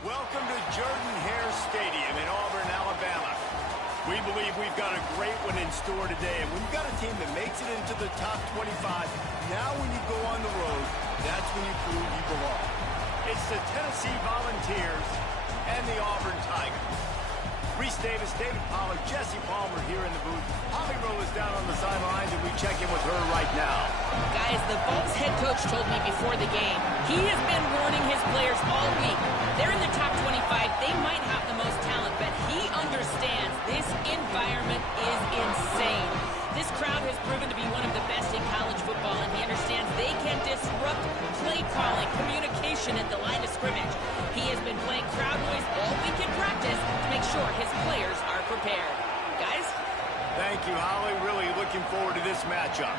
Welcome to Jordan-Hare Stadium in Auburn, Alabama. We believe we've got a great one in store today, and when you've got a team that makes it into the top 25, now when you go on the road, that's when you prove you belong. It's the Tennessee Volunteers and the Auburn Tigers. Reese Davis, David Pollard, Jesse Palmer here in the booth. Aubie is down on the sidelines, and we check in with her right now. Guys, the Vols head coach told me before the game, he has been warning his players all week. They're in the top 25. They might have the most talent, but he understands this environment is insane. This crowd has proven to be one of the best in college football, and he understands they can disrupt play calling, communication at the line of scrimmage. He has been playing crowd noise all week in practice to make sure his players are prepared. Guys? Thank you, Holly. Really looking forward to this matchup.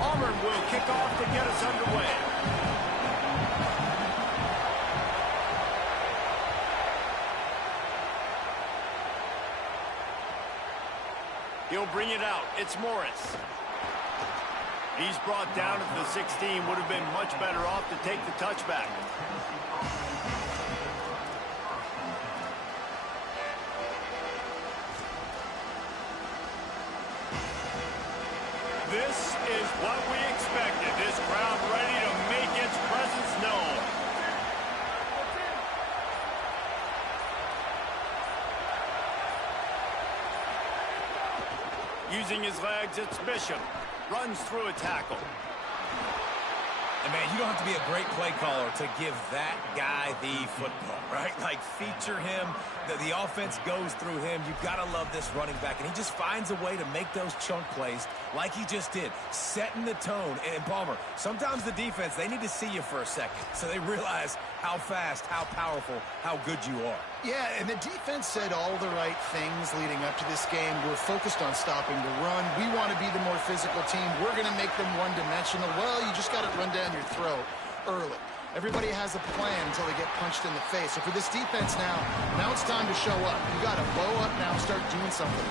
Auburn will kick off to get us underway. He'll bring it out. It's Morris. He's brought down at the 16. Would have been much better off to take the touchback. This is what we expected. This crowd ready to make its presence known. Using his legs, it's Bishop. Runs through a tackle. And, man, you don't have to be a great play caller to give that guy the football, right? Like, feature him. The offense goes through him. You've got to love this running back. And he just finds a way to make those chunk plays like he just did, setting the tone. And, Palmer, sometimes the defense, they need to see you for a second so they realize how fast, how powerful, how good you are. Yeah, and the defense said all the right things leading up to this game. We're focused on stopping the run. We want to be the more physical team. We're going to make them one-dimensional. Well, you just got to run down your throat early. Everybody has a plan until they get punched in the face. So for this defense now it's time to show up. You got to blow up now and start doing something.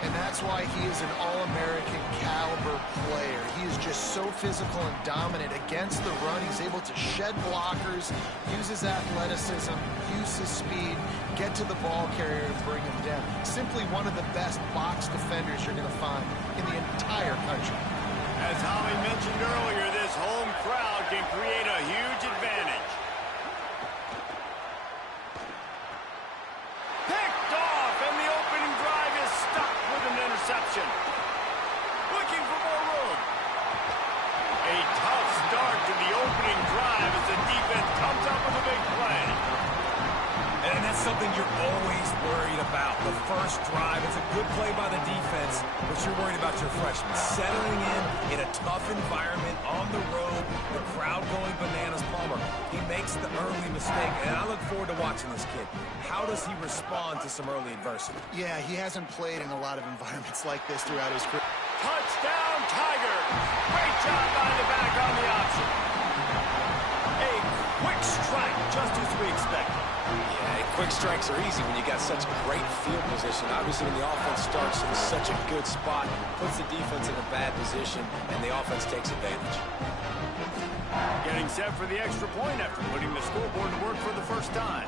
And that's why he is an All-American caliber player. He is just so physical and dominant against the run. He's able to shed blockers, use his athleticism, use his speed, get to the ball carrier and bring him down. Simply one of the best box defenders you're going to find in the entire country. As Holly mentioned earlier, this home crowd can create a huge advantage. Picked off, and the opening drive is stopped with an interception. Looking for more room. A tough start to the opening drive as the defense comes up with a big play. And that's something you're always worried about. The first drive, it's a good play by the defense, but you're worried about your freshman settling in a tough environment on the road, the crowd going bananas. Palmer, he makes the early mistake, and I look forward to watching this kid. How does he respond to some early adversity? Yeah, he hasn't played in a lot of environments like this throughout his career. Touchdown, Tigers! Great job by the back on the option. A quick strike, just as we expected. Yeah, quick strikes are easy when you got such great field position. Obviously, when the offense starts in such a good spot, puts the defense in a bad position, and the offense takes advantage. Getting set for the extra point after putting the scoreboard to work for the first time.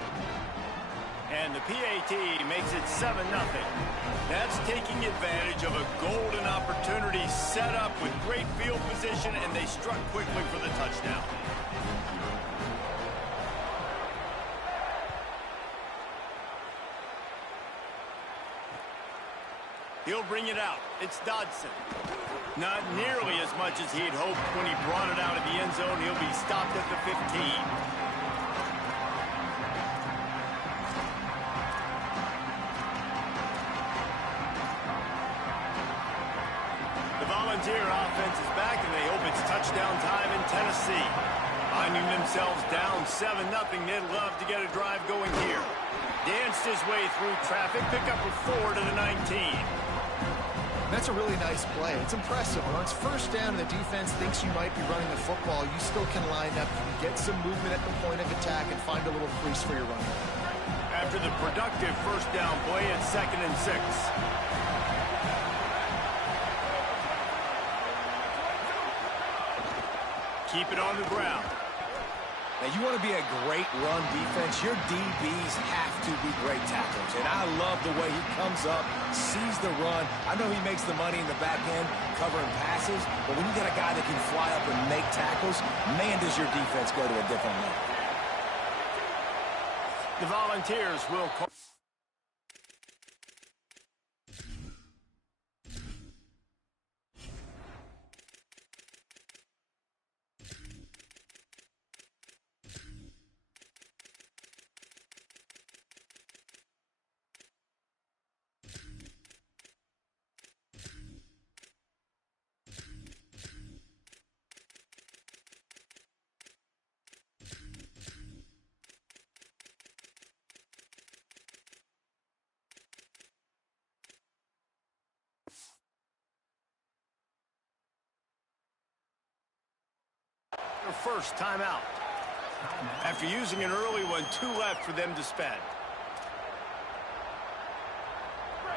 And the PAT makes it 7-0. That's taking advantage of a golden opportunity set up with great field position, and they struck quickly for the touchdown. He'll bring it out. It's Dodson. Not nearly as much as he'd hoped when he brought it out of the end zone. He'll be stopped at the 15. The Volunteer offense is back, and they hope it's touchdown time in Tennessee. Finding themselves down 7-0, they'd love to get a drive going here. Danced his way through traffic, pick up a 4 to the 19. That's a really nice play. It's impressive. When it's first down and the defense thinks you might be running the football, you still can line up, get some movement at the point of attack, and find a little crease for your running. After the productive first down play, it's 2nd and 6. Keep it on the ground. Now, you want to be a great run defense, your DBs have to be great tacklers. And I love the way he comes up, sees the run. I know he makes the money in the back end covering passes, but when you got a guy that can fly up and make tackles, man, does your defense go to a different level. The Volunteers will call. First timeout. After using an early one, 2 left for them to spend.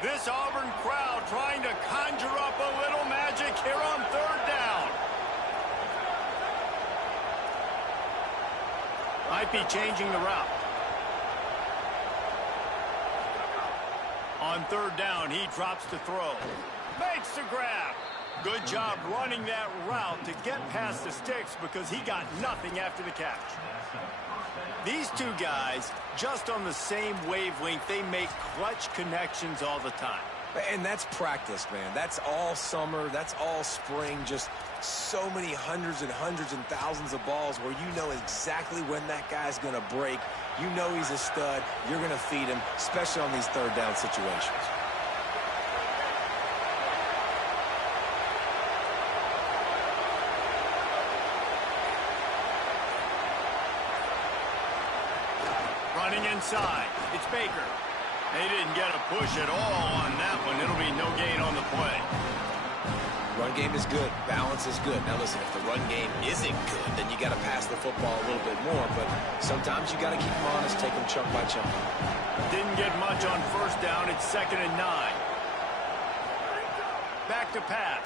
This Auburn crowd trying to conjure up a little magic here on 3rd down. Might be changing the route. On 3rd down, he drops to throw. Makes the grab. Good job running that route to get past the sticks because he got nothing after the catch. These two guys, just on the same wavelength, they make clutch connections all the time. And that's practice, man. That's all summer. That's all spring. Just so many hundreds and thousands of balls where you know exactly when that guy's going to break. You know he's a stud. You're going to feed him, especially on these 3rd down situations. Running inside, it's Baker. They didn't get a push at all on that one. It'll be no gain on the play. Run game is good. Balance is good. Now listen, if the run game isn't good, then you got to pass the football a little bit more. But sometimes you got to keep them honest, take them chunk by chunk. Didn't get much on 1st down. It's 2nd and 9. Back to pass.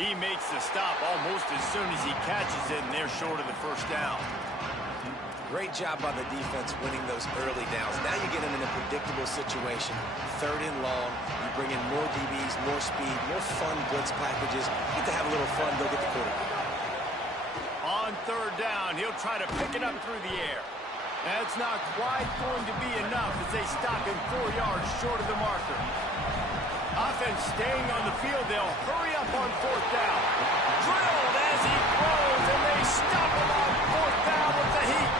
He makes the stop almost as soon as he catches it, and they're short of the 1st down. Great job by the defense winning those early downs. Now you get them in a predictable situation. 3rd and long. You bring in more DBs, more speed, more fun blitz packages. You get to have a little fun. Go get the quarterback. On 3rd down, he'll try to pick it up through the air. That's not quite going to be enough as they stop him 4 yards short of the marker. Offense staying on the field. They'll hurry up on 4th down. Drilled as he throws, and they stop him on 4th down with the heat.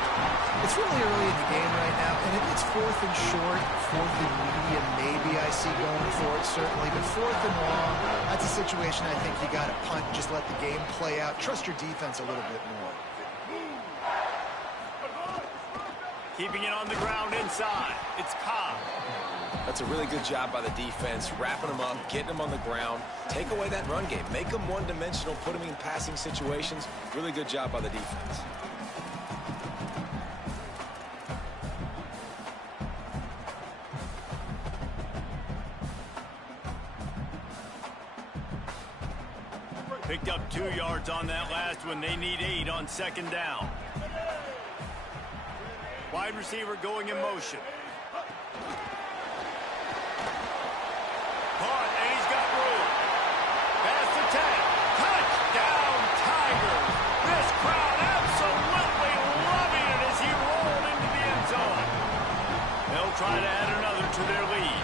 It's really early in the game right now, and if it's 4th and short, 4th and medium, maybe I see going for it, certainly. But 4th and long, that's a situation I think you got to punt, just let the game play out. Trust your defense a little bit more. Keeping it on the ground inside. It's Cobb. That's a really good job by the defense, wrapping them up, getting them on the ground. Take away that run game. Make them one-dimensional, put them in passing situations. Really good job by the defense. Picked up 2 yards on that last one. They need 8 on 2nd down. Wide receiver going in motion. Caught, and he's got room. Pass the 10. Touchdown, Tigers. This crowd absolutely loving it as he rolled into the end zone. They'll try to add another to their lead.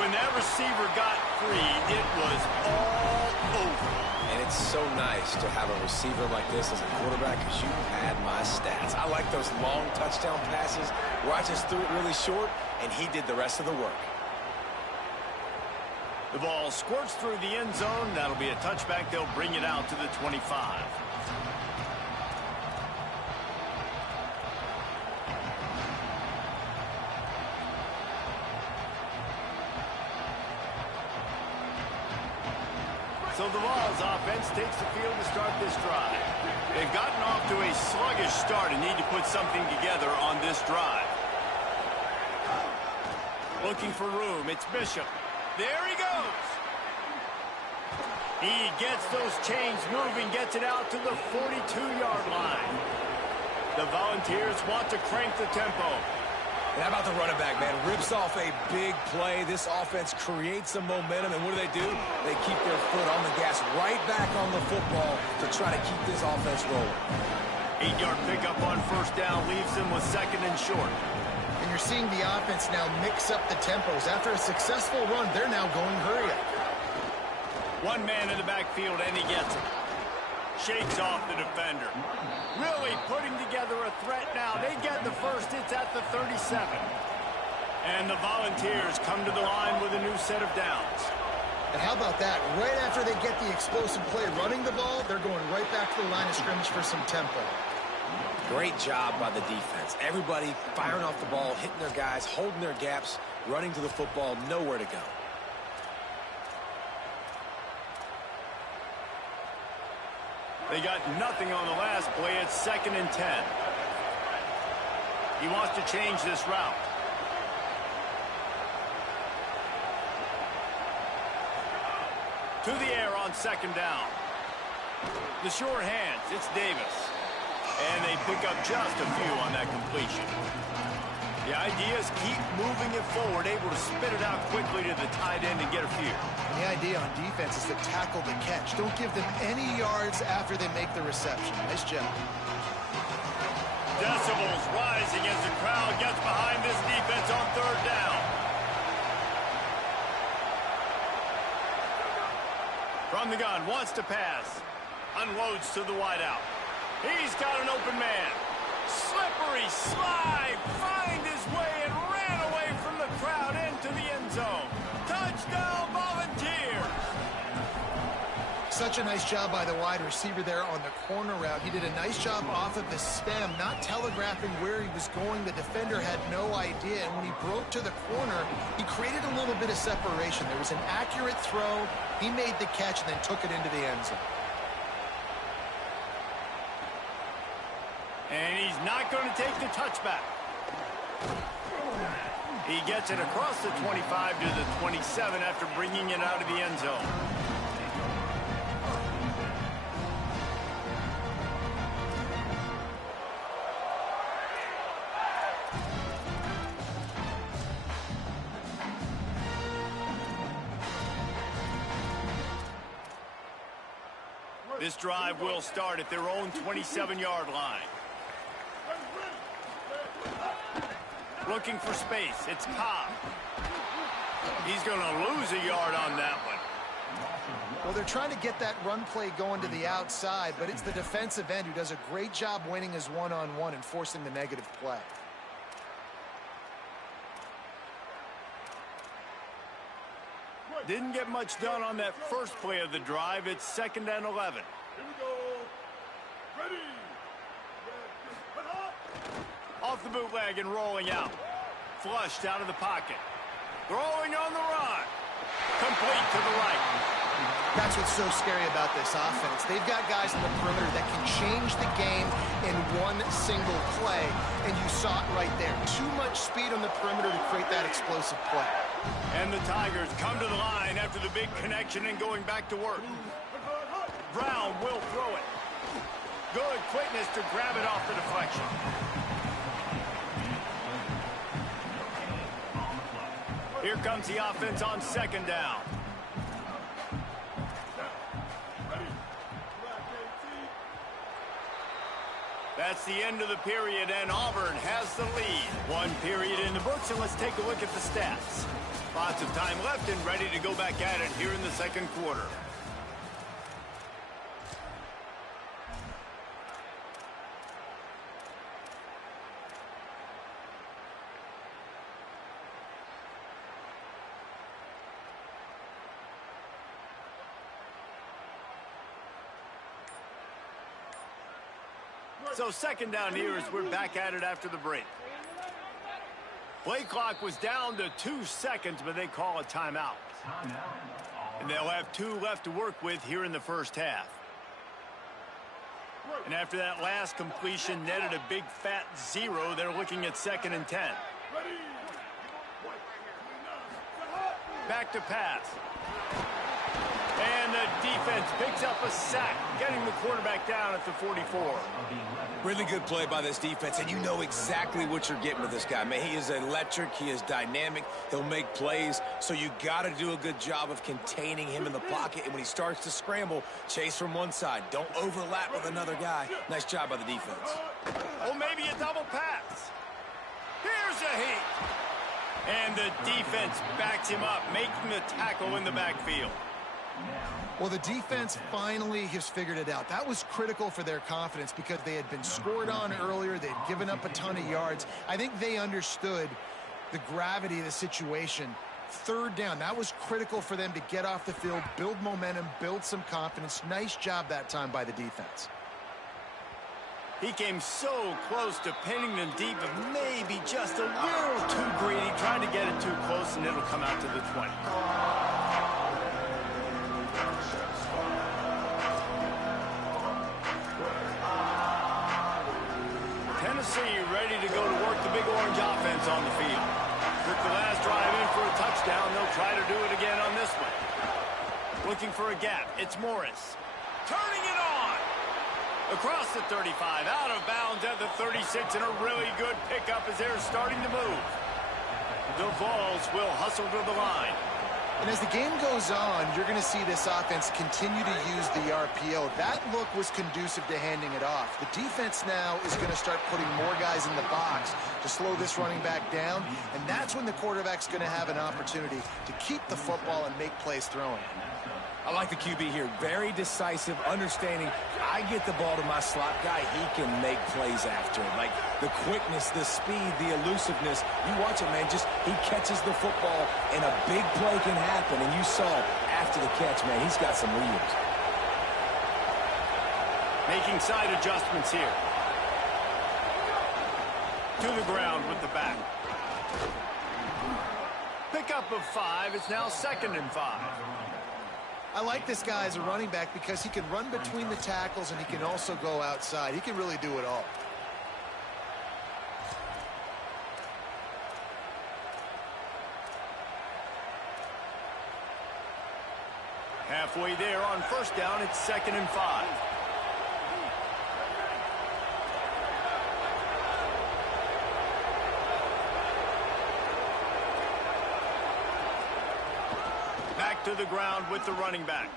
When that receiver got free, it was all over. And it's so nice to have a receiver like this as a quarterback because you had my stats. I like those long touchdown passes where I just threw it really short, and he did the rest of the work. The ball squirts through the end zone. That'll be a touchback. They'll bring it out to the 25. So the Vols offense takes the field to start this drive. They've gotten off to a sluggish start and need to put something together on this drive. Looking for room. It's Bishop. There he goes. He gets those chains moving, gets it out to the 42-yard line. The Volunteers want to crank the tempo. And how about the running back, man? Rips off a big play. This offense creates some momentum, and what do? They keep their foot on the gas, right back on the football to try to keep this offense rolling. 8-yard pickup on first down leaves them with second and short. And you're seeing the offense now mix up the tempos. After a successful run, they're now going hurry up. One man in the backfield, and he gets it. Shakes off the defender. Really putting together a threat now. They get the first. It's at the 37. And the Volunteers come to the line with a new set of downs. And how about that? Right after they get the explosive play running the ball, they're going right back to the line of scrimmage for some tempo. Great job by the defense. Everybody firing off the ball, hitting their guys, holding their gaps, running to the football, nowhere to go. They got nothing on the last play. It's 2nd and 10. He wants to change this route. To the air on 2nd down. The short hands. It's Davis. And they pick up just a few on that completion. The idea is keep moving it forward, able to spit it out quickly to the tight end and get a few. And the idea on defense is to tackle the catch. Don't give them any yards after they make the reception. Nice job. Decibels rising as the crowd gets behind this defense on 3rd down. From the gun, wants to pass. Unloads to the wideout. He's got an open man. Slippery slide, find his way and ran away from the crowd into the end zone. Touchdown, Volunteers! Such a nice job by the wide receiver there on the corner route. He did a nice job off of the stem, not telegraphing where he was going. The defender had no idea, and when he broke to the corner, he created a little bit of separation. There was an accurate throw. He made the catch and then took it into the end zone. And he's not going to take the touchback. He gets it across the 25 to the 27 after bringing it out of the end zone. This drive will start at their own 27-yard line. Looking for space. It's Cobb. He's going to lose a yard on that one. Well, they're trying to get that run play going to the outside, but it's the defensive end who does a great job winning his one-on-one and forcing the negative play. Didn't get much done on that first play of the drive. It's 2nd and 11. Here we go. Ready. Off the bootleg and rolling out. Flushed out of the pocket. Throwing on the run. Complete to the right. That's what's so scary about this offense. They've got guys in the perimeter that can change the game in one single play, and you saw it right there. Too much speed on the perimeter to create that explosive play. And the Tigers come to the line after the big connection and going back to work. Brown will throw it. Good quickness to grab it off the deflection. Here comes the offense on 2nd down. That's the end of the period, and Auburn has the lead. One period in the books, and let's take a look at the stats. Lots of time left and ready to go back at it here in the 2nd quarter. So 2nd down here as we're back at it after the break. Play clock was down to 2 seconds, but they call a timeout. And they'll have 2 left to work with here in the first half. And after that last completion netted a big fat 0, they're looking at 2nd and 10. Back to pass. And the defense picks up a sack, getting the quarterback down at the 44. Really good play by this defense, and you know exactly what you're getting with this guy. Man, he is electric. He is dynamic. He'll make plays, so you got to do a good job of containing him in the pocket. And when he starts to scramble, chase from one side. Don't overlap with another guy. Nice job by the defense. Oh, maybe a double pass. Here's a heat. And the defense backs him up, making the tackle in the backfield. Well, the defense finally has figured it out. That was critical for their confidence because they had been scored on earlier. They'd given up a ton of yards. I think they understood the gravity of the situation. 3rd down, that was critical for them to get off the field, build momentum, build some confidence. Nice job that time by the defense. He came so close to pinning them deep, but maybe just a little too greedy, trying to get it too close, and it'll come out to the 20. Tennessee ready to go to work the Big Orange offense on the field. Took the last drive in for a touchdown. They'll try to do it again on this one. Looking for a gap. It's Morris. Turning it on. Across the 35, out of bounds at the 36, and a really good pickup as they're starting to move. The Vols will hustle to the line. And as the game goes on, you're going to see this offense continue to use the RPO. That look was conducive to handing it off. The defense now is going to start putting more guys in the box to slow this running back down, and that's when the quarterback's going to have an opportunity to keep the football and make plays throwing. I like the QB here. Very decisive, understanding. I get the ball to my slot guy. He can make plays after it. Like the quickness, the speed, the elusiveness. You watch it, man. Just he catches the football, and a big play can happen. And you saw after the catch, man, he's got some wheels. Making side adjustments here. To the ground with the back. Pickup of 5. It's now 2nd and 5. I like this guy as a running back because he can run between the tackles and he can also go outside. He can really do it all. Halfway there on 1st down, it's 2nd and 5. Back to the ground with the running back.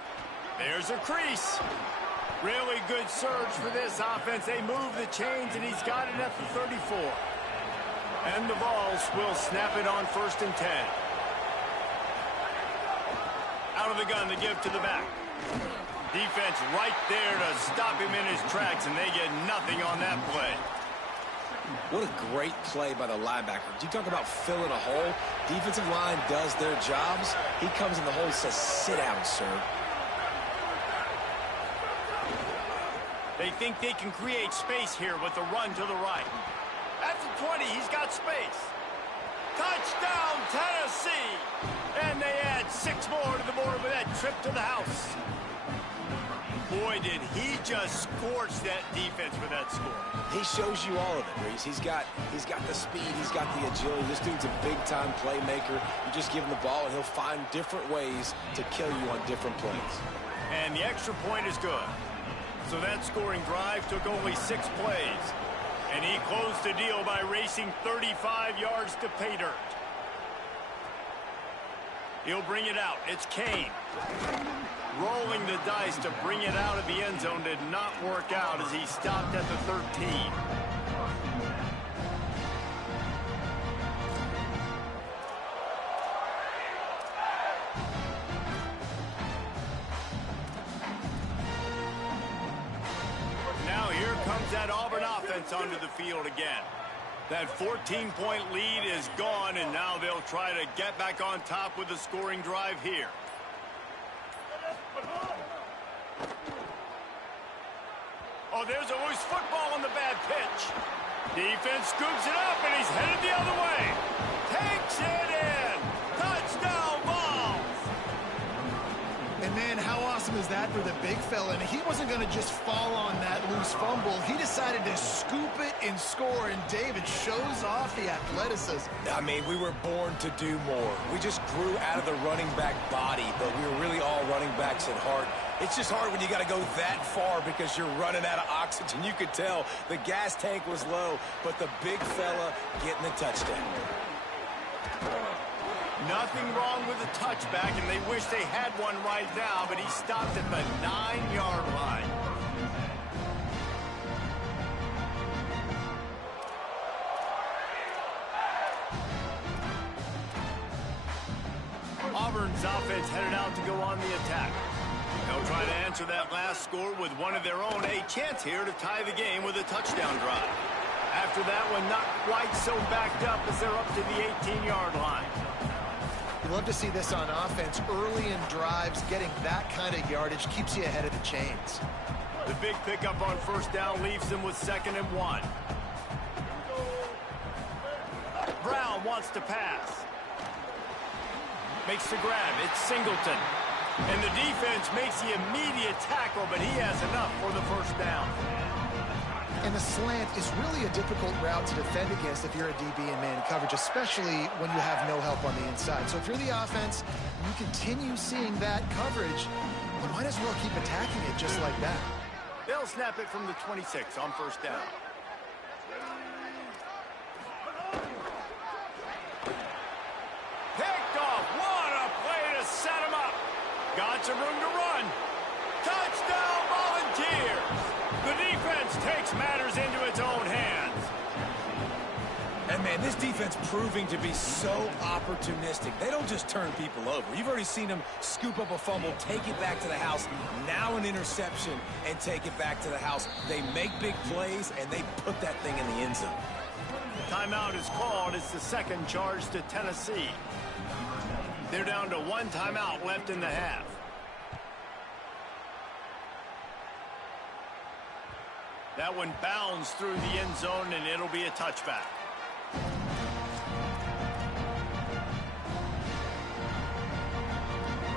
There's a crease. Really good surge for this offense. They move the chains, and he's got it at the 34. And the Vols will snap it on 1st and 10. Out of the gun to give to the back. Defense right there to stop him in his tracks, and they get nothing on that play. What a great play by the linebacker. You talk about filling a hole. Defensive line does their jobs. He comes in the hole and says, sit down, sir. They think they can create space here with the run to the right. At the 20, he's got space. Touchdown, Tennessee! And they add 6 more to the board with that trip to the house. Boy, did he just scorch that defense with that score. He shows you all of it, Reese. He's got the speed. He's got the agility. This dude's a big-time playmaker. You just give him the ball, and he'll find different ways to kill you on different plays. And the extra point is good. So that scoring drive took only 6 plays. And he closed the deal by racing 35 yards to pay dirt. He'll bring it out. It's Kane. Rolling the dice to bring it out of the end zone did not work out as he stopped at the 13. Now here comes that Auburn offense onto the field again. That 14-point lead is gone, and now they'll try to get back on top with a scoring drive here. Oh, there's a loose football on the bad pitch. Defense scoops it up, and he's headed the other way. Takes it in. Touchdown, Vols. is that for the big fella, and he wasn't going to just fall on that loose fumble. He decided to scoop it and score, and David shows off the athleticism. I mean, we were born to do more. We just grew out of the running back body, but we were really all running backs at heart. It's just hard when you got to go that far because you're running out of oxygen. You could tell the gas tank was low, but the big fella getting the touchdown. Nothing wrong with the touchback, and they wish they had one right now, but he stopped at the 9-yard line. Auburn's offense headed out to go on the attack. They'll try to answer that last score with one of their own. A chance here to tie the game with a touchdown drive. After that one, not quite so backed up as they're up to the 18-yard line. You love to see this on offense. Early in drives, getting that kind of yardage keeps you ahead of the chains. The big pickup on first down leaves them with 2nd and 1. Brown wants to pass. Makes the grab. It's Singleton. And the defense makes the immediate tackle, but he has enough for the first down. And the slant is really a difficult route to defend against if you're a DB in man coverage, especially when you have no help on the inside. So if you're the offense, you continue seeing that coverage, you might as well keep attacking it just like that. They'll snap it from the 26 on first down. Picked off. What a play to set him up. Got some room to run. Touchdown, Volunteers. The defense takes matters into its own hands. And, man, this defense proving to be so opportunistic. They don't just turn people over. You've already seen them scoop up a fumble, take it back to the house, now an interception, and take it back to the house. They make big plays, and they put that thing in the end zone. Timeout is called. It's the second charge to Tennessee. They're down to one timeout left in the half. That one bounds through the end zone, and it'll be a touchback.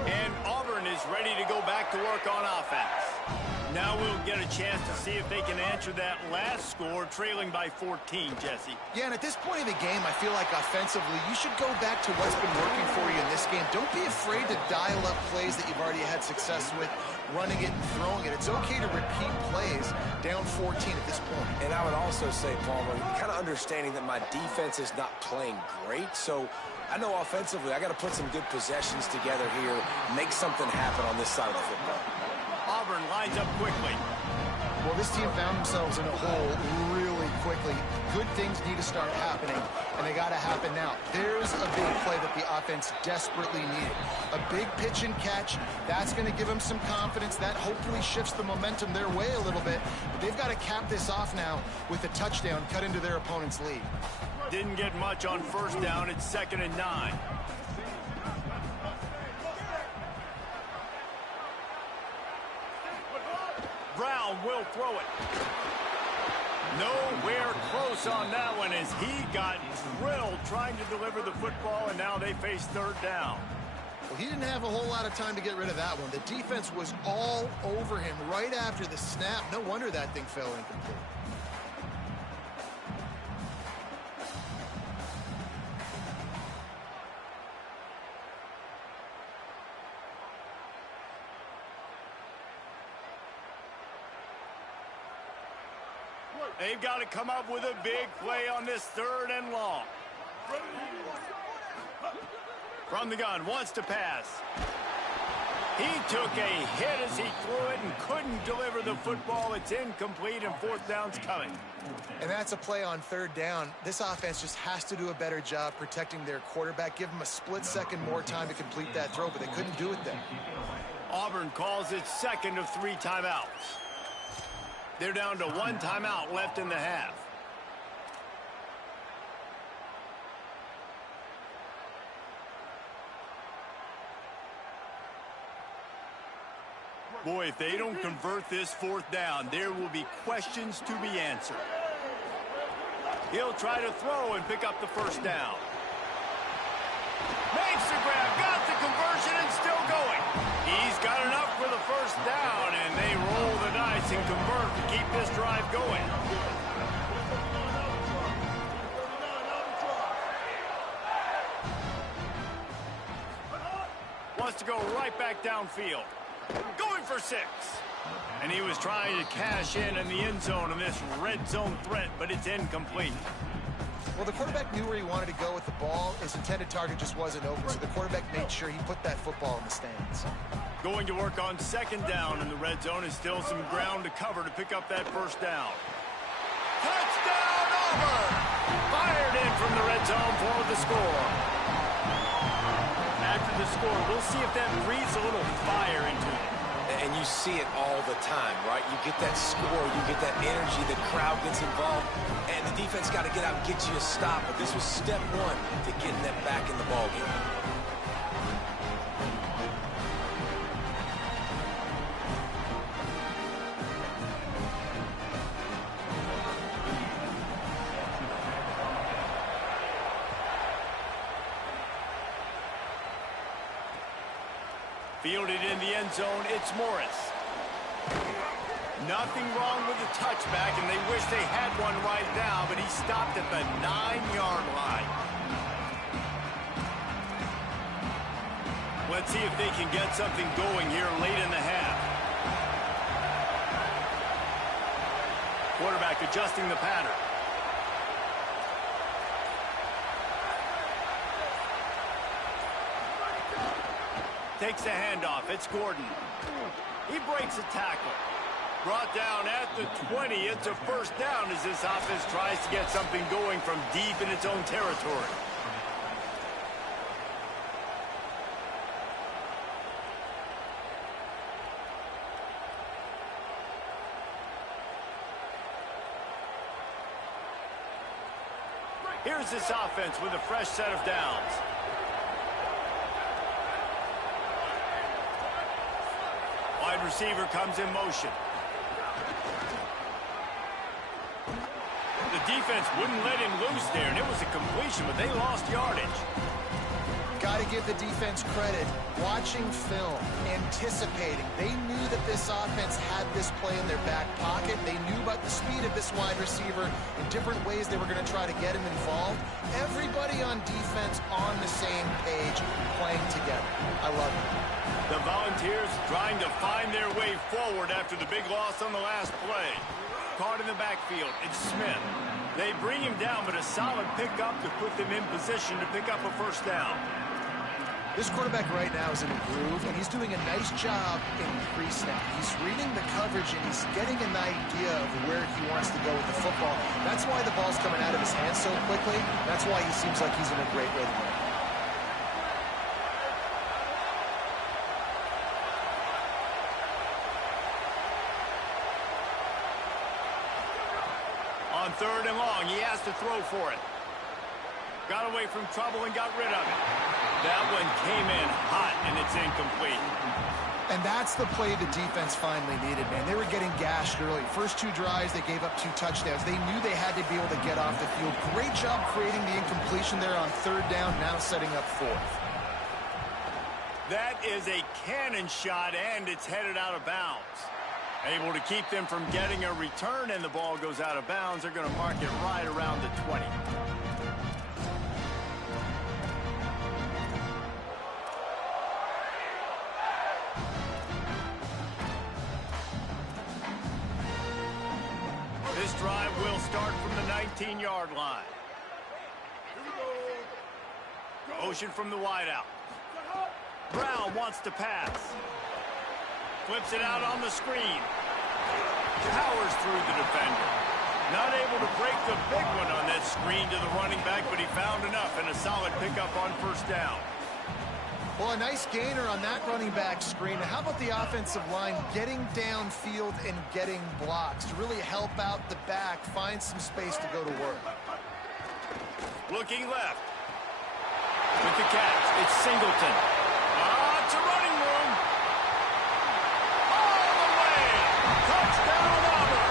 And Auburn is ready to go back to work on offense. Now we'll get a chance to see if they can answer that last score, trailing by 14, Jesse. Yeah, and at this point of the game, I feel like offensively, you should go back to what's been working for you in this game. Don't be afraid to dial up plays that you've already had success with, running it and throwing it. It's okay to repeat plays down 14 at this point. And I would also say, Palmer, kind of understanding that my defense is not playing great, so I know offensively I got to put some good possessions together here, make something happen on this side of the football. Auburn lines up quickly. Well, this team found themselves in a hole really quickly. Good things need to start happening, and they got to happen now. There's a big play that the offense desperately needed. A big pitch and catch. That's going to give them some confidence. That hopefully shifts the momentum their way a little bit. But they've got to cap this off now with a touchdown cut into their opponent's lead. Didn't get much on first down. It's 2nd and 9. Brown will throw it. Nowhere close on that one as he got drilled trying to deliver the football, and now they face 3rd down. Well, he didn't have a whole lot of time to get rid of that one. The defense was all over him right after the snap. No wonder that thing fell incomplete. They've got to come up with a big play on this 3rd and long. From the gun, wants to pass. He took a hit as he threw it and couldn't deliver the football. It's incomplete, and 4th down's coming. And that's a play on 3rd down. This offense just has to do a better job protecting their quarterback. Give him a split second more time to complete that throw, but they couldn't do it then. Auburn calls its 2nd of 3 timeouts. They're down to 1 timeout left in the half. Boy, if they don't convert this 4th down, there will be questions to be answered. He'll try to throw and pick up the first down. Makes the grab, got the conversion, and still going. He's got enough for the first wants to go right back downfield. Going for 6. And he was trying to cash in the end zone in this red zone threat, but it's incomplete. Well, the quarterback knew where he wanted to go with the ball. His intended target just wasn't open, so the quarterback made sure he put that football in the stands. Going to work on 2nd down in the red zone is still some ground to cover to pick up that 1st down. Touchdown, Auburn! Fired in from the red zone for the score. After the score, we'll see if that breathes a little fire into it. And you see it all the time, right? You get that score, you get that energy, the crowd gets involved, and the defense got to get out and get you a stop. But this was step 1 to getting them back in the ballgame. Fielded in the end zone, it's Morris. Nothing wrong with the touchback, and they wish they had one right now, but he stopped at the 9-yard line. Let's see if they can get something going here late in the half. Quarterback adjusting the pattern. Takes the handoff. It's Gordon. He breaks a tackle. Brought down at the 20. It's a 1st down as this offense tries to get something going from deep in its own territory. Here's this offense with a fresh set of downs. Wide receiver comes in motion. The defense wouldn't let him loose there, and it was a completion, but they lost yardage. Got to give the defense credit. Watching film, anticipating. They knew that this offense had this play in their back pocket. They knew about the speed of this wide receiver in different ways they were going to try to get him involved. Everybody on defense on the same page, playing together. I love it. The Volunteers trying to find their way forward after the big loss on the last play. Caught in the backfield, it's Smith. They bring him down, but a solid pickup to put them in position to pick up a 1st down. This quarterback right now is in a groove, and he's doing a nice job in pre-snap. He's reading the coverage, and he's getting an idea of where he wants to go with the football. That's why the ball's coming out of his hands so quickly. That's why he seems like he's in a great rhythm right now. On 3rd and long, he has to throw for it. Got away from trouble and got rid of it. That one came in hot, and it's incomplete. And that's the play the defense finally needed, man. They were getting gashed early. First 2 drives, they gave up 2 touchdowns. They knew they had to be able to get off the field. Great job creating the incompletion there on 3rd down, now setting up 4th. That is a cannon shot, and it's headed out of bounds. Able to keep them from getting a return, and the ball goes out of bounds. They're going to mark it right around the 20. This drive will start from the 19-yard line. Motion from the wideout. Brown wants to pass. Flips it out on the screen. Powers through the defender. Not able to break the big one on that screen to the running back, but he found enough and a solid pickup on 1st down. Well, a nice gainer on that running back screen. How about the offensive line getting downfield and getting blocks to really help out the back, find some space to go to work. Looking left. With the catch, it's Singleton. It's a running room. All the way. Touchdown, Auburn.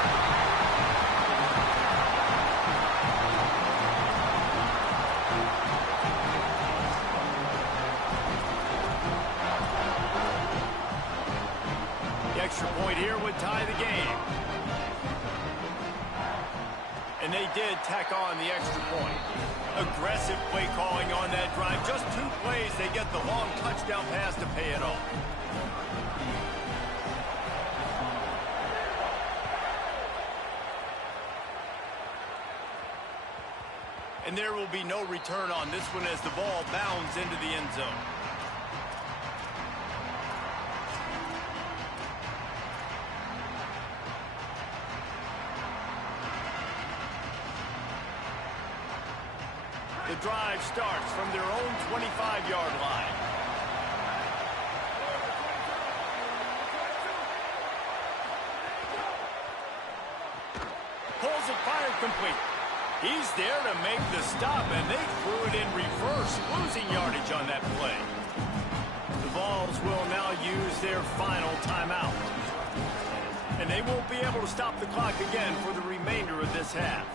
The extra point here would tie the game. And they did tack on the extra point. Aggressive play calling on that drive. Just 2 plays, they get the long touchdown pass to pay it off. And there will be no return on this one as the ball bounds into the end zone. The drive starts from their own 25-yard line. Pulls it, fired complete. He's there to make the stop, and they threw it in reverse, losing yardage on that play. The Vols will now use their final timeout. And they won't be able to stop the clock again for the remainder of this half.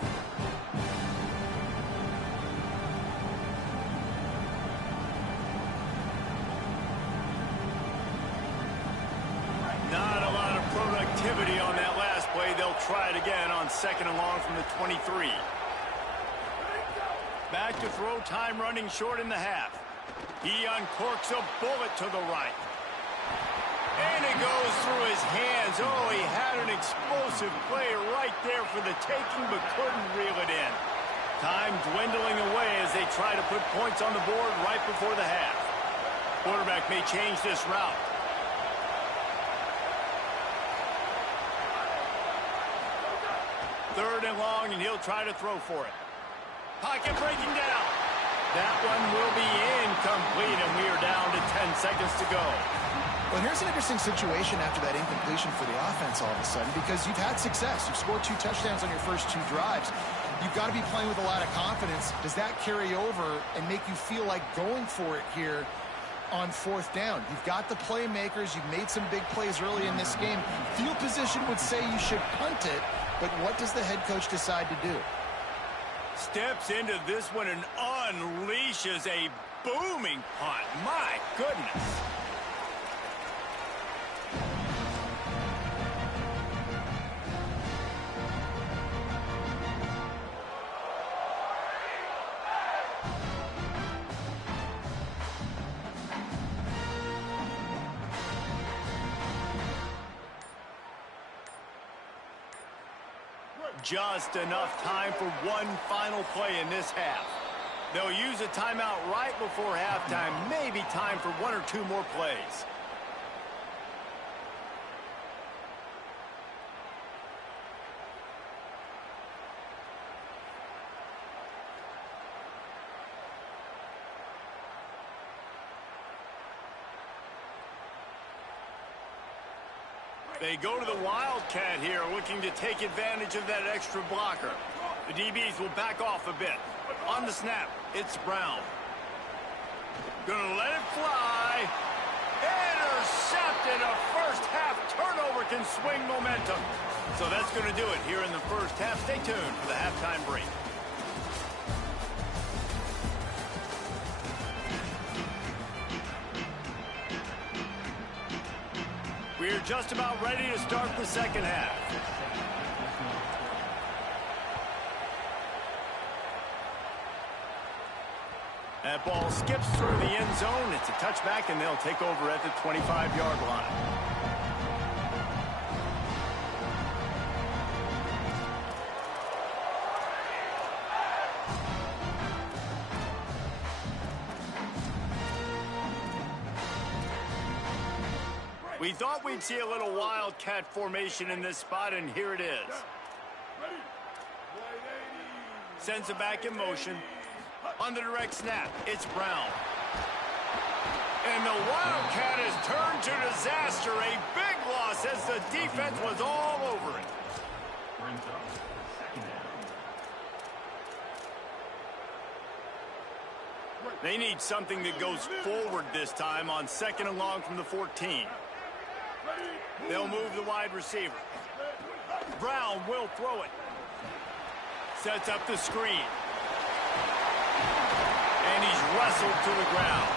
Not a lot of productivity on that last play. They'll try it again on 2nd and long from the 23. Back to throw, time running short in the half. He uncorks a bullet to the right. And it goes through his hands. Oh, he had an explosive play right there for the taking, but couldn't reel it in. Time dwindling away as they try to put points on the board right before the half. Quarterback may change this route. Third and long, and he'll try to throw for it. Pocket breaking down. That one will be incomplete, and we are down to 10 seconds to go. Well, here's an interesting situation after that incompletion for the offense all of a sudden, because you've had success. You've scored 2 touchdowns on your first 2 drives. You've got to be playing with a lot of confidence. Does that carry over and make you feel like going for it here on 4th down? You've got the playmakers. You've made some big plays early in this game. Field position would say you should punt it, but what does the head coach decide to do? Steps into this one and unleashes a booming punt. My goodness. Just enough time for one final play in this half. They'll use a timeout right before halftime. Maybe time for 1 or 2 more plays. They go to the Wildcat here, looking to take advantage of that extra blocker. The DBs will back off a bit. On the snap, it's Brown. Gonna let it fly. Intercepted. A first half turnover can swing momentum. So that's gonna do it here in the first half. Stay tuned for the halftime break. We're just about ready to start the second half. That ball skips through the end zone. It's a touchback, and they'll take over at the 25-yard line. We thought we'd see a little Wildcat formation in this spot, and here it is. Sends it back in motion. On the direct snap, it's Brown. And the Wildcat has turned to disaster. A big loss as the defense was all over it. They need something that goes forward this time on 2nd and long from the 14. They'll move the wide receiver. Brown will throw it. Sets up the screen. And he's wrestled to the ground.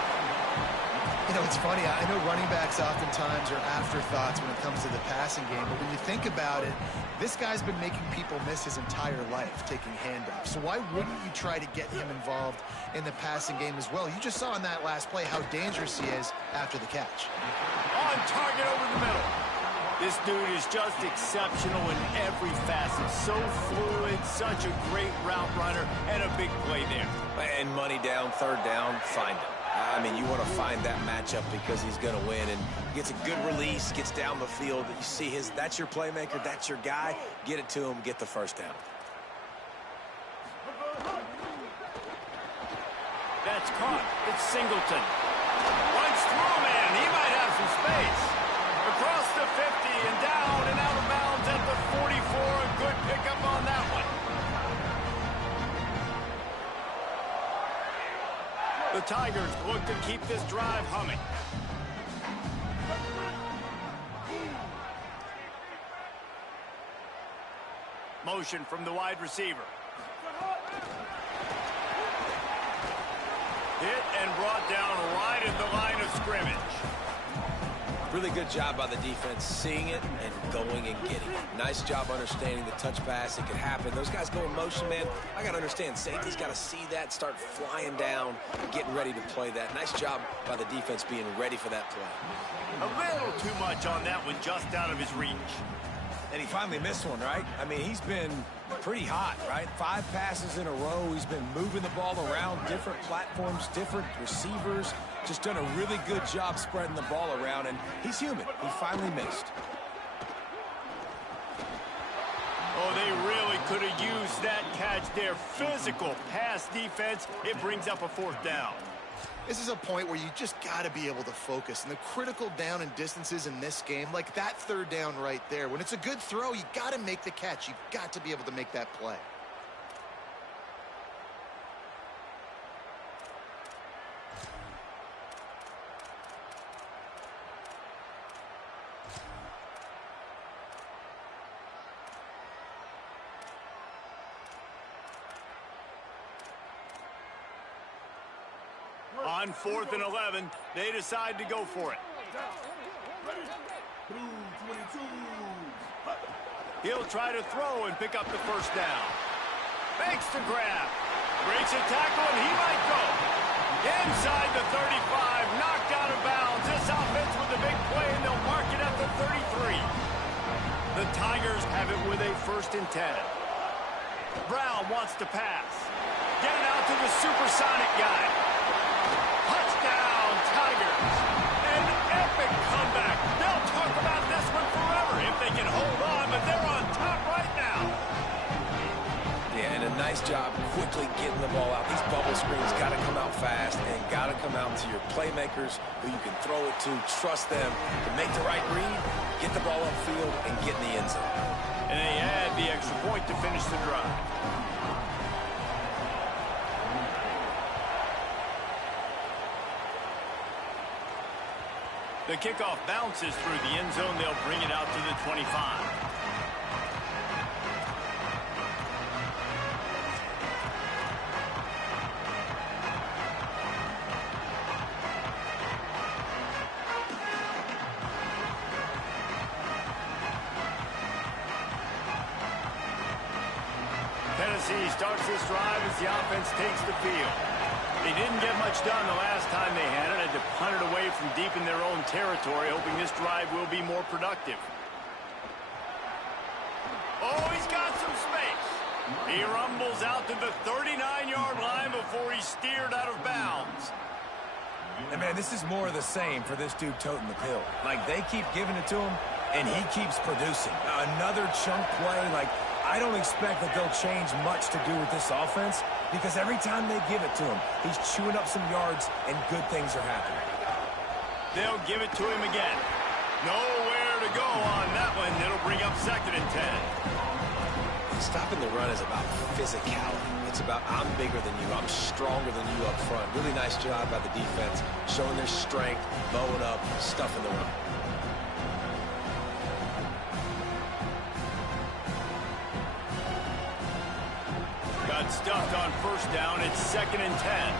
You know, it's funny. I know running backs oftentimes are afterthoughts when it comes to the passing game, but when you think about it, this guy's been making people miss his entire life taking handoffs. So why wouldn't you try to get him involved in the passing game as well? You just saw in that last play how dangerous he is after the catch. On target over the middle. This dude is just exceptional in every facet. So fluid, such a great route runner, and a big play there. And money down, third down, find him. I mean, you want to find that matchup because he's going to win, and gets a good release, gets down the field. You see that's your playmaker, that's your guy. Get it to him, get the first down. That's caught. It's Singleton. Runs through, man. He might have some space. Across the 50 and down and out of bounds at the 44. A good pickup on that one. The Tigers look to keep this drive humming. Motion from the wide receiver. Hit and brought down right at the line of scrimmage. Really good job by the defense seeing it and going and getting it. Nice job understanding the touch pass. It could happen. Those guys go in motion, man. I got to understand. Safety's got to see that, start flying down, getting ready to play that. Nice job by the defense being ready for that play. A little too much on that one, just out of his reach. And he finally missed one, right? I mean, he's been pretty hot, right? 5 passes in a row. He's been moving the ball around different platforms, different receivers. Just done a really good job spreading the ball around, and he's human. He finally missed. Oh, they really could have used that catch there. Physical pass defense. It brings up a 4th down. This is a point where you just got to be able to focus. And the critical down and distances in this game, like that 3rd down right there, when it's a good throw, you got to make the catch. You've got to be able to make that play. On 4th and 11, they decide to go for it. He'll try to throw and pick up the 1st down. Makes the grab. Breaks a tackle, and he might go. Inside the 35, knocked out of bounds. This offense with a big play, and they'll mark it at the 33. The Tigers have it with a 1st and 10. Brown wants to pass. Get it out to the supersonic guy. Touchdown, Tigers. An epic comeback. They'll talk about this one forever if they can hold on, but they're on top right now. Yeah, and a nice job quickly getting the ball out. These bubble screens got to come out fast and got to come out to your playmakers who you can throw it to. Trust them to make the right read, get the ball upfield, and get in the end zone. And they add the extra point to finish the drive. The kickoff bounces through the end zone. They'll bring it out to the 25. Tennessee starts this drive as the offense takes the field. They didn't get much done the last time they had it. Had to punt it away from deep in their own territory, hoping this drive will be more productive. Oh, he's got some space. He rumbles out to the 39-yard line before he's steered out of bounds. And, man, this is more of the same for this dude toting the pill. Like, they keep giving it to him, and he keeps producing. Another chunk play, like, I don't expect that they'll change much to do with this offense because every time they give it to him, he's chewing up some yards and good things are happening. They'll give it to him again. Nowhere to go on that one. It'll bring up 2nd and 10. Stopping the run is about physicality. It's about I'm bigger than you. I'm stronger than you up front. Really nice job by the defense, showing their strength, bowing up, stuffing the run. Got stuffed on 1st down. It's 2nd and 10.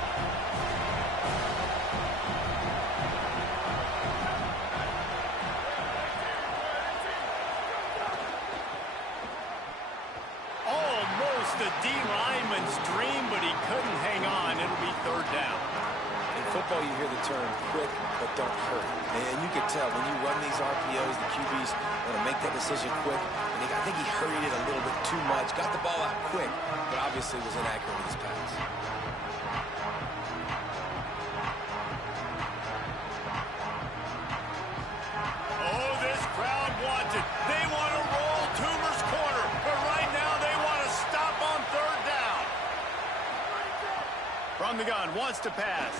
football, you hear the term quick but don't hurry. And you can tell when you run these RPOs, the QBs want to make that decision quick. And I think he hurried it a little bit too much, got the ball out quick, but obviously was inaccurate with his pass. Oh, this crowd wants it. They want to roll Toomer's corner, but right now they want to stop on third down. From the gun, wants to pass.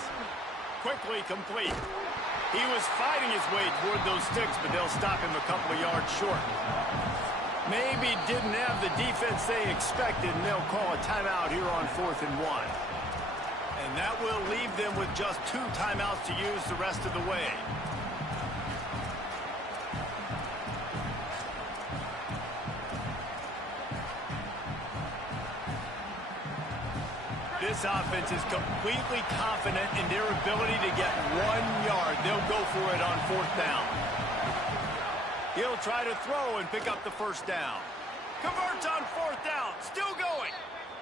Quickly complete. He was fighting his way toward those sticks, but they'll stop him a couple of yards short. Maybe didn't have the defense they expected, and they'll call a timeout here on 4th and 1. And that will leave them with just 2 timeouts to use the rest of the way. This offense is completely confident in their ability to get 1 yard. They'll go for it on 4th down. He'll try to throw and pick up the first down. Converts on 4th down. Still going.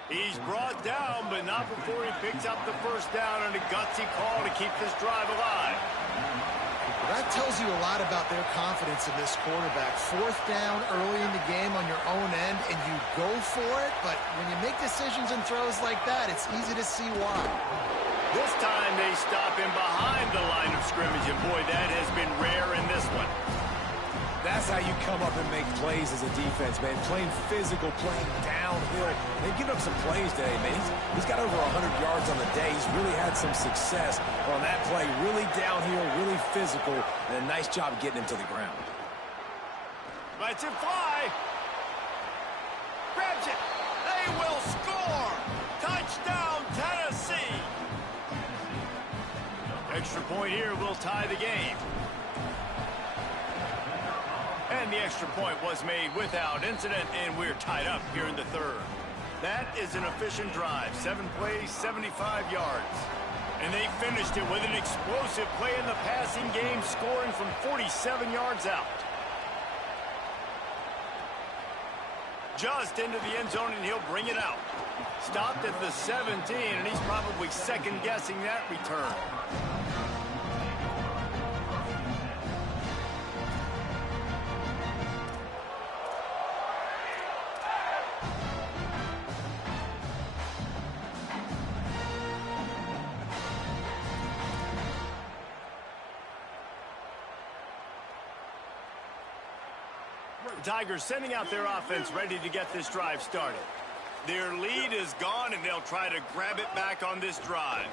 He's brought down, but not before he picks up the first down on a gutsy call to keep this drive alive. That tells you a lot about their confidence in this quarterback. 4th down early in the game on your own end, and you go for it, but when you make decisions and throws like that, it's easy to see why. This time they stop him behind the line of scrimmage, and boy, that has been rare in this one. That's how you come up and make plays as a defense, man. Playing physical, playing downhill. They've given up some plays today, man. He's got over 100 yards on the day. He's really had some success on that play. Really downhill, really physical, and a nice job getting him to the ground. Lets it fly. Grabs it. They will score. Touchdown, Tennessee. Extra point here will tie the game. And the extra point was made without incident, and we're tied up here in the 3rd. That is an efficient drive. 7 plays, 75 yards. And they finished it with an explosive play in the passing game, scoring from 47 yards out. Just into the end zone, and he'll bring it out. Stopped at the 17, and he's probably second-guessing that return. The Tigers sending out their offense ready to get this drive started. Their lead is gone, and they'll try to grab it back on this drive.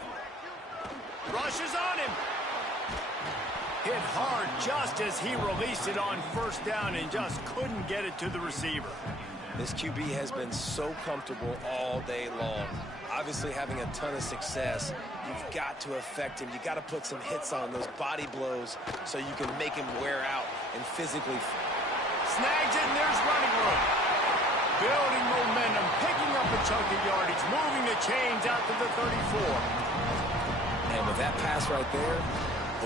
Rushes on him. Hit hard just as he released it on 1st down and just couldn't get it to the receiver. This QB has been so comfortable all day long. Obviously having a ton of success. You've got to affect him. You've got to put some hits on those body blows so you can make him wear out and physically... Snags it, and there's running room. Building momentum, picking up a chunk of yardage, moving the chains out to the 34. And with that pass right there,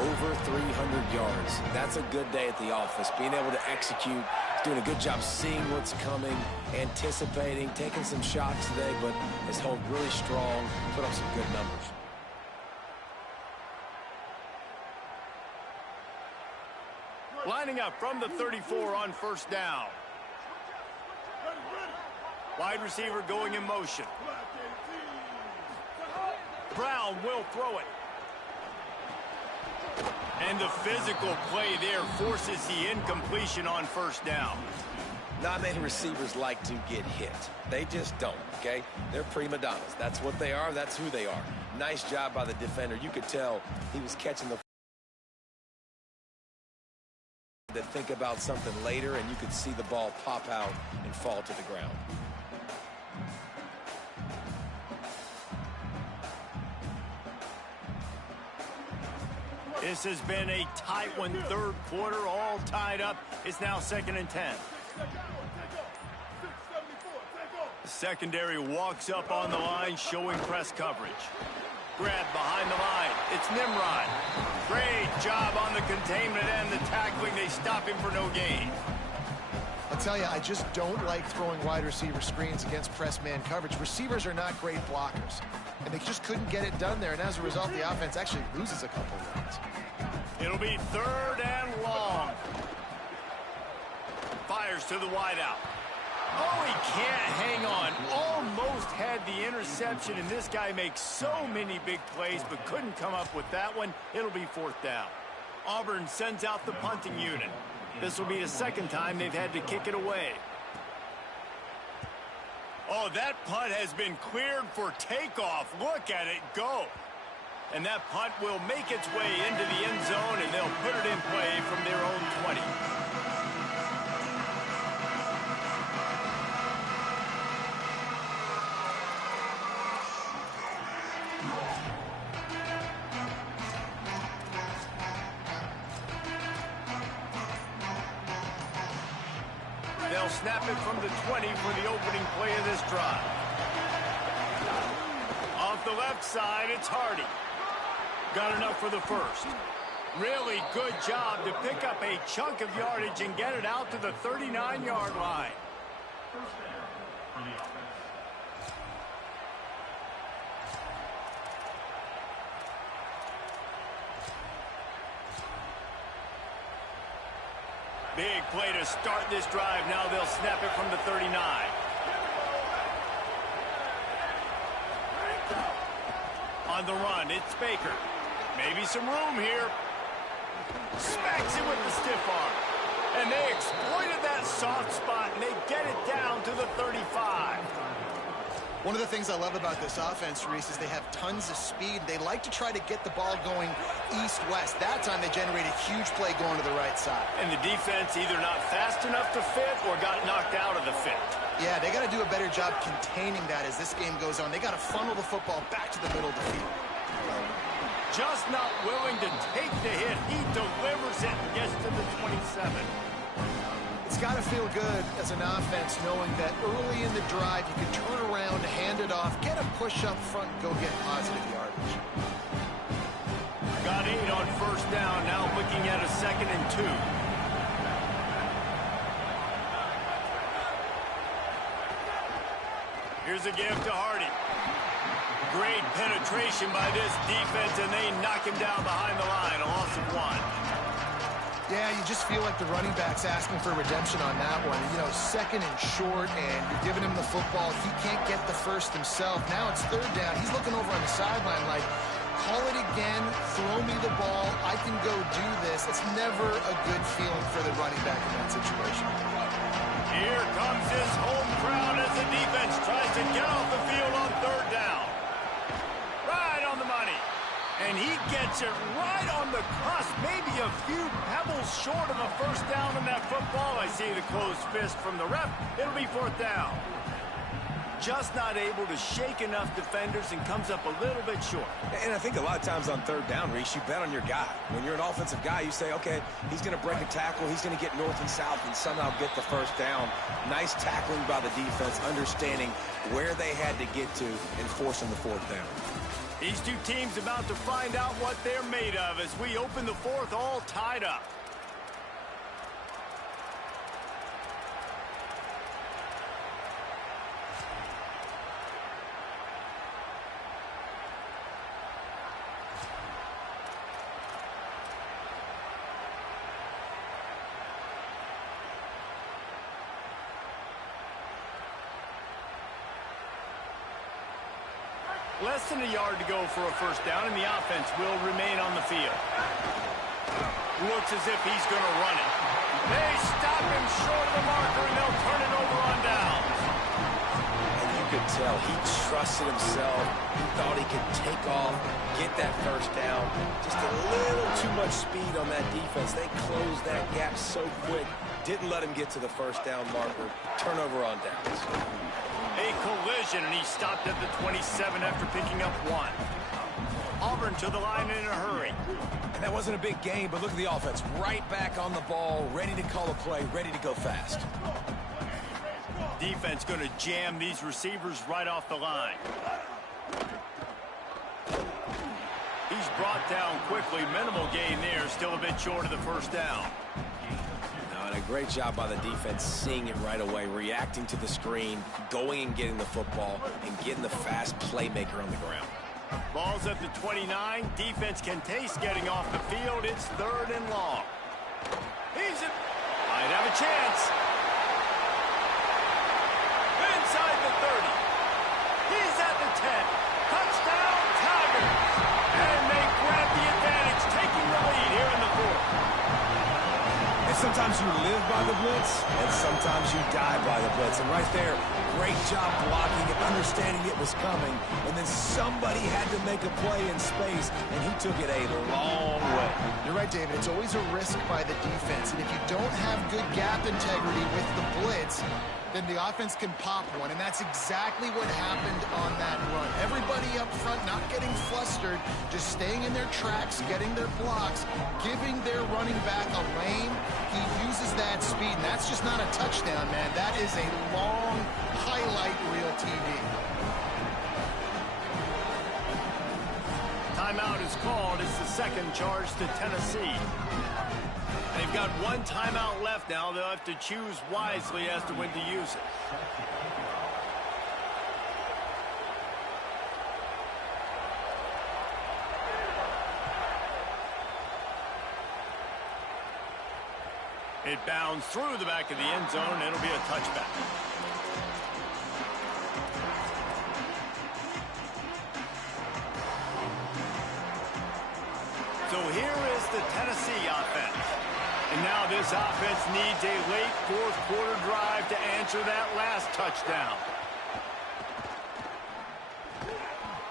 over 300 yards. That's a good day at the office. Being able to execute, doing a good job seeing what's coming, anticipating, taking some shots today, but has held really strong, put up some good numbers. Lining up from the 34 on 1st down. Wide receiver going in motion. Brown will throw it. And the physical play there forces the incompletion on 1st down. Not many receivers like to get hit. They just don't, okay? They're prima donnas. That's what they are. That's who they are. Nice job by the defender. You could tell he was catching the to think about something later, and you could see the ball pop out and fall to the ground. This has been a tight one. 3rd quarter, all tied up. It's now 2nd and 10. The secondary walks up on the line, showing press coverage. Grab behind the line. It's Nimrod. Great job on the containment and the tackling. They stop him for no gain. A I'll tell you, I just don't like throwing wide receiver screens against press man coverage. Receivers are not great blockers, and they just couldn't get it done there, and as a result, the offense actually loses a couple of runs. It'll be 3rd and long. Fires to the wideout. Oh, he can't hang on. Almost had the interception, and this guy makes so many big plays, but couldn't come up with that one. It'll be 4th down. Auburn sends out the punting unit. This will be the 2nd time they've had to kick it away. Oh, that punt has been cleared for takeoff. Look at it go. And that punt will make its way into the end zone, and they'll put it in play from their own 20. They'll snap it from the 20 for the opening play of this drive. Off the left side, it's Hardy. Got enough for the 1st. Really good job to pick up a chunk of yardage and get it out to the 39-yard line. Big play to start this drive. Now they'll snap it from the 39. On the run, it's Baker. Maybe some room here. Smacks it with the stiff arm. And they exploited that soft spot, and they get it down to the 35. One of the things I love about this offense, Reese, is they have tons of speed. They like to try to get the ball going east-west. That time they generate a huge play going to the right side. And the defense either not fast enough to fit or got knocked out of the fit. Yeah, they got to do a better job containing that as this game goes on. They got to funnel the football back to the middle of the field. Just not willing to take the hit. He delivers it and gets to the 27. It's got to feel good as an offense knowing that early in the drive you can turn around, hand it off, get a push up front, go get positive yardage. Got 8 on 1st down, now looking at a 2nd and 2. Here's a give to Hardy. Great penetration by this defense, and they knock him down behind the line, a loss of 1. Yeah, you just feel like the running back's asking for redemption on that one. You know, 2nd and short, and you're giving him the football. He can't get the 1st himself. Now it's 3rd down. He's looking over on the sideline like, call it again, throw me the ball, I can go do this. It's never a good feeling for the running back in that situation. Here comes his home crowd as the defense tries to get off the field on 3rd down. Right on the money. And he gets it right on the cusp, maybe a few pebbles short of a 1st down on that football. I see the closed fist from the ref. It'll be 4th down. Just not able to shake enough defenders and comes up a little bit short. And I think a lot of times on 3rd down, Reese, you bet on your guy. When you're an offensive guy, you say, okay, he's going to break a tackle, he's going to get north and south and somehow get the 1st down. Nice tackling by the defense, understanding where they had to get to and forcing the 4th down. These two teams about to find out what they're made of as we open the 4th all tied up. Less than a yard to go for a 1st down, and the offense will remain on the field. Looks as if he's going to run it. They stop him short of the marker, and they'll turn it over on downs. And you could tell he trusted himself. He thought he could take off, get that 1st down. Just a little too much speed on that defense. They closed that gap so quick. Didn't let him get to the 1st down marker. Turnover on downs. A collision, and he stopped at the 27 after picking up 1. Auburn to the line in a hurry. And that wasn't a big game, but look at the offense. Right back on the ball, ready to call a play, ready to go fast. Defense going to jam these receivers right off the line. He's brought down quickly. Minimal gain there, still a bit short of the 1st down. Now, and A great job by the defense, seeing it right away, reacting to the screen, going and getting the football, and getting the fast playmaker on the ground. Ball's at the 29. Defense can taste getting off the field. It's 3rd and long. Might have a chance. Inside the 30. He's at the 10. Touchdown, Tigers. And they grab the advantage, taking the lead here in the 4th. And sometimes you live by the blitz, and sometimes you die by the blitz. And right there, great job blocking it, understanding it was coming. And then somebody had to make a play in space, and he took it a long way. You're right, David. It's always a risk by the defense. And if you don't have good gap integrity with the blitz, then the offense can pop one. And that's exactly what happened on that run. Everybody up front not getting flustered, just staying in their tracks, getting their blocks, giving their running back a lane. He uses that speed, and that's just not a touchdown, man. That is a long highlight reel TV. Timeout is called. It's the second charge to Tennessee. They've got one timeout left now. They'll have to choose wisely as to when to use it. It bounds through the back of the end zone. It'll be a touchback. So here is the Tennessee offense. And now this offense needs a late 4th quarter drive to answer that last touchdown.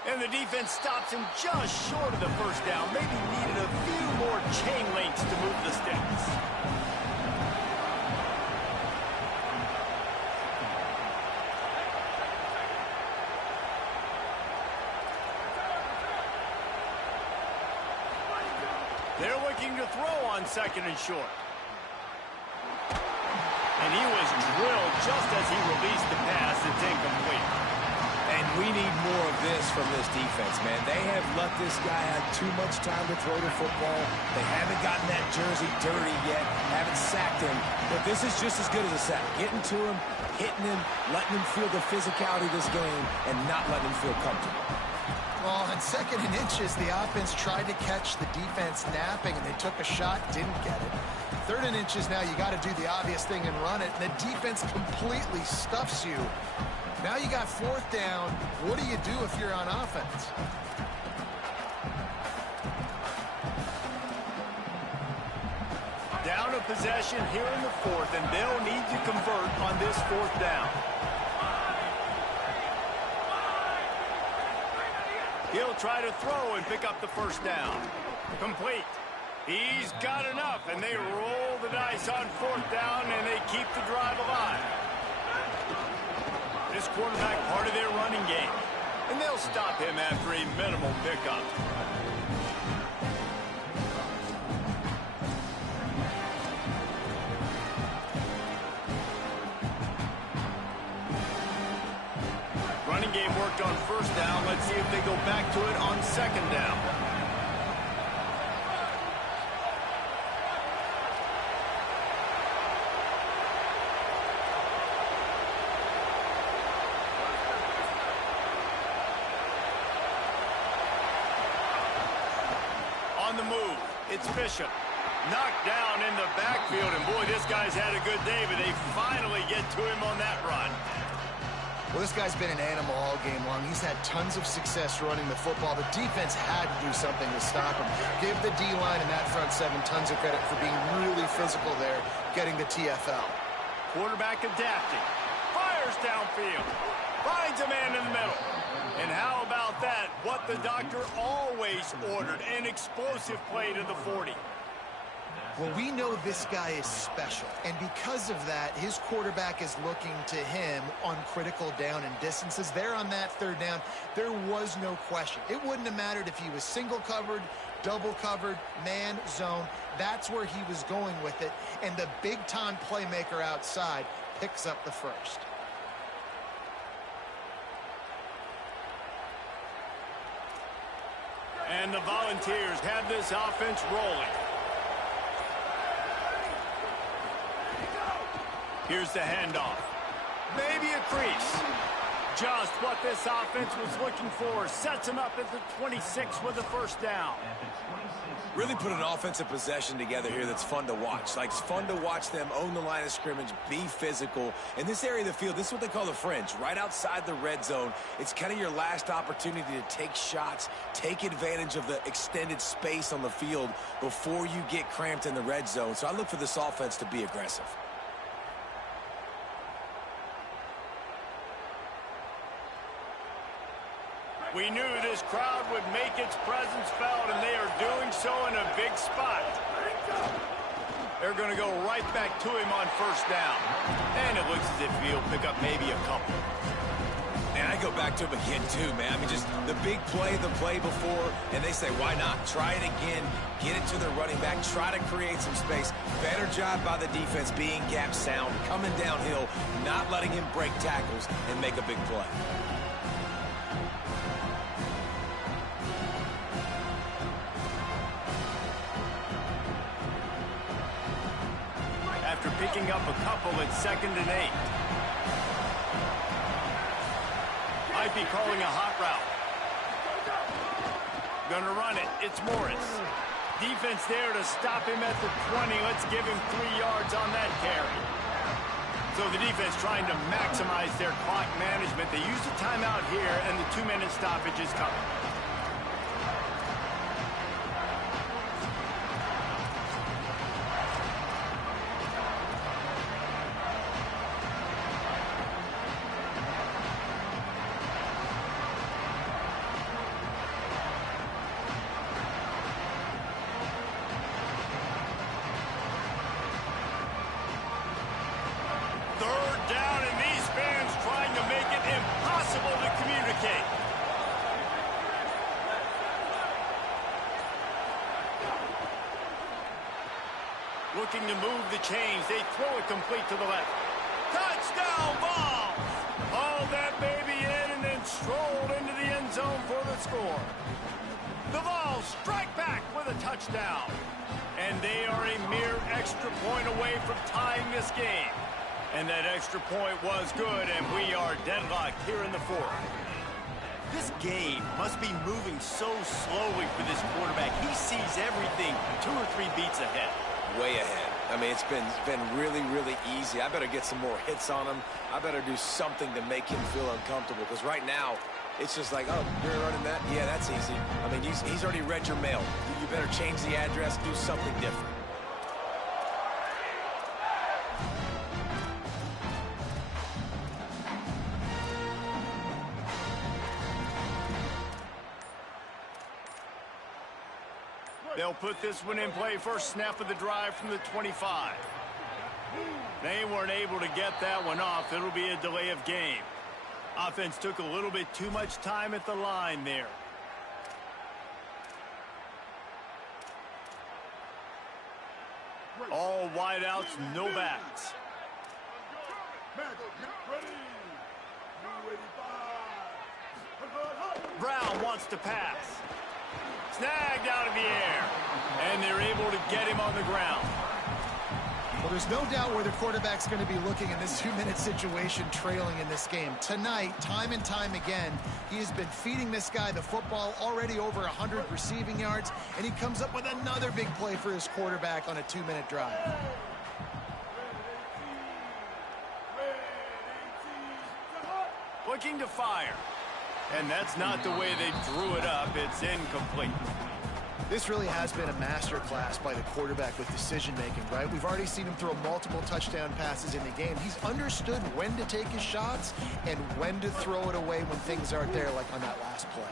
And the defense stops him just short of the first down. Maybe needed a few more chain links to move the sticks. They're looking to throw on 2nd and short. And he was drilled just as he released the pass. It's incomplete. And we need more of this from this defense, man. They have let this guy have too much time to throw the football. They haven't gotten that jersey dirty yet, haven't sacked him. But this is just as good as a sack. Getting to him, hitting him, letting him feel the physicality of this game, and not letting him feel comfortable. Well, on 2nd and inches, the offense tried to catch the defense napping, and they took a shot, didn't get it. 3rd and inches now, you got to do the obvious thing and run it, and the defense completely stuffs you. Now you got 4th down. What do you do if you're on offense? Down a possession here in the 4th, and they'll need to convert on this 4th down. He'll try to throw and pick up the first down. Complete. He's got enough, and they roll the dice on 4th down, and they keep the drive alive. This quarterback part of their running game, and they'll stop him after a minimal pickup. Running game worked on 1st down. Let's see if they go back to it on 2nd down. On the move, it's Bishop. Knocked down in the backfield, and boy, this guy's had a good day, but they finally get to him on that run. Well, this guy's been an animal all game long. He's had tons of success running the football. The defense had to do something to stop him. Give the D-line and that front 7 tons of credit for being really physical there, getting the TFL. Quarterback adapting. Fires downfield. Finds a man in the middle. And how about that? What the doctor always ordered, an explosive play to the 40. Well, we know this guy is special, and because of that, his quarterback is looking to him on critical down and distances. There on that 3rd down, there was no question. It wouldn't have mattered if he was single covered, double covered, man, zone. That's where he was going with it, and the big-time playmaker outside picks up the first. And the Volunteers have this offense rolling. Here's the handoff. Maybe a crease. Just what this offense was looking for. Sets him up at the 26 with a first down. Really put an offensive possession together here that's fun to watch. Like, it's fun to watch them own the line of scrimmage, be physical. In this area of the field, this is what they call the fringe, right outside the red zone. It's kind of your last opportunity to take shots, take advantage of the extended space on the field before you get cramped in the red zone. So I look for this offense to be aggressive. We knew this crowd would make its presence felt, and they are doing so in a big spot. They're going to go right back to him on first down. And it looks as if he'll pick up maybe a couple. And I go back to him again, too, man. I mean, just the big play, the play before, and they say, why not? Try it again. Get it to the running back. Try to create some space. Better job by the defense being gap sound, coming downhill, not letting him break tackles and make a big play. After picking up a couple at 2nd and 8. Might be calling a hot route. Gonna run it. It's Morris. Defense there to stop him at the 20. Let's give him 3 yards on that carry. So the defense trying to maximize their clock management. They use the timeout here, and the 2-minute stoppage is coming. Looking to move the chains. They throw it complete to the left. Touchdown ball! Hauled that baby in and then strolled into the end zone for the score. The Vols strike back with a touchdown. And they are a mere extra point away from tying this game. And that extra point was good, and we are deadlocked here in the 4th. This game must be moving so slowly for this quarterback. He sees everything 2 or 3 beats ahead. Way ahead. I mean, it's been really, really easy. I better get some more hits on him. I better do something to make him feel uncomfortable, because right now, it's just like, oh, you're running that? Yeah, that's easy. I mean, he's already read your mail. You better change the address, do something different. They'll put this one in play. First snap of the drive from the 25. They weren't able to get that one off. It'll be a delay of game. Offense took a little bit too much time at the line there. All wideouts, no backs. Brown wants to pass. Snagged out of the air. And they're able to get him on the ground. Well, there's no doubt where the quarterback's going to be looking in this 2-minute situation, trailing in this game. Tonight, time and time again, he has been feeding this guy the football, already over 100 receiving yards, and he comes up with another big play for his quarterback on a 2-minute drive. Looking to fire. And that's not the way they drew it up. It's incomplete. This really has been a masterclass by the quarterback with decision-making, right? We've already seen him throw multiple touchdown passes in the game. He's understood when to take his shots and when to throw it away when things aren't there, like on that last play.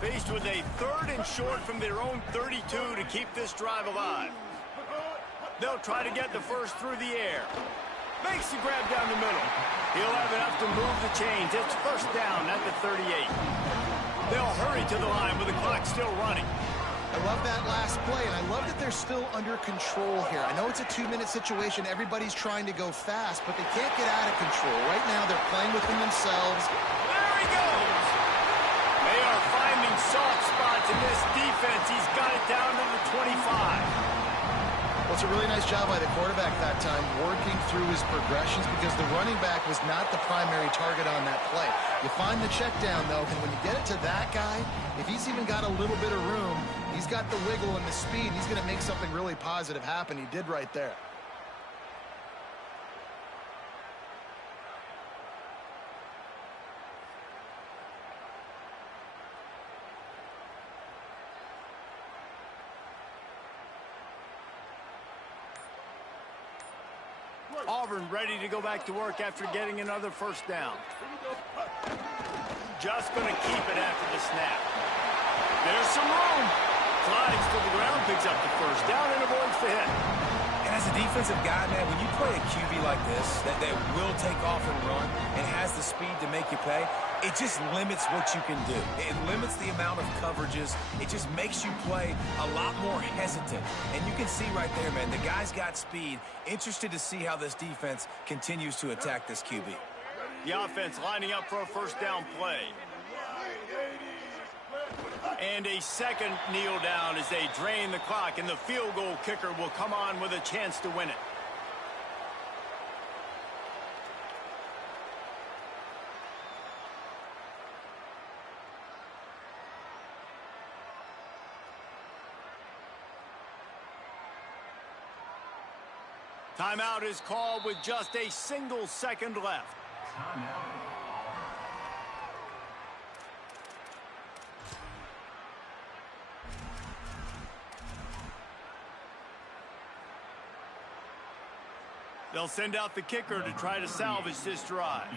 Faced with a 3rd and short from their own 32 to keep this drive alive. They'll try to get the first through the air. Makes the grab down the middle. He'll have enough to move the chains. It's first down at the 38. They'll hurry to the line with the clock still running. I love that last play, and I love that they're still under control here. I know it's a 2-minute situation. Everybody's trying to go fast, but they can't get out of control. Right now, they're playing within themselves. There he goes. They are finding soft spots in this defense. He's got it down to the 25. Well, it's a really nice job by the quarterback that time, working through his progressions because the running back was not the primary target on that play. You find the check down, though, and when you get it to that guy, if he's even got a little bit of room, he's got the wiggle and the speed, he's going to make something really positive happen. He did right there. Auburn ready to go back to work after getting another first down. Just going to keep it after the snap. There's some room. Slides to the ground, picks up the first down, and avoids the hit. And as a defensive guy, man, when you play a QB like this that will take off and run and has the speed to make you pay, it just limits what you can do. It limits the amount of coverages. It just makes you play a lot more hesitant. And you can see right there, man, the guy's got speed. Interested to see how this defense continues to attack this QB. The offense lining up for a first down play. And a second kneel down as they drain the clock, and the field goal kicker will come on with a chance to win it. Timeout is called with just a single second left. They'll send out the kicker to try to salvage this drive.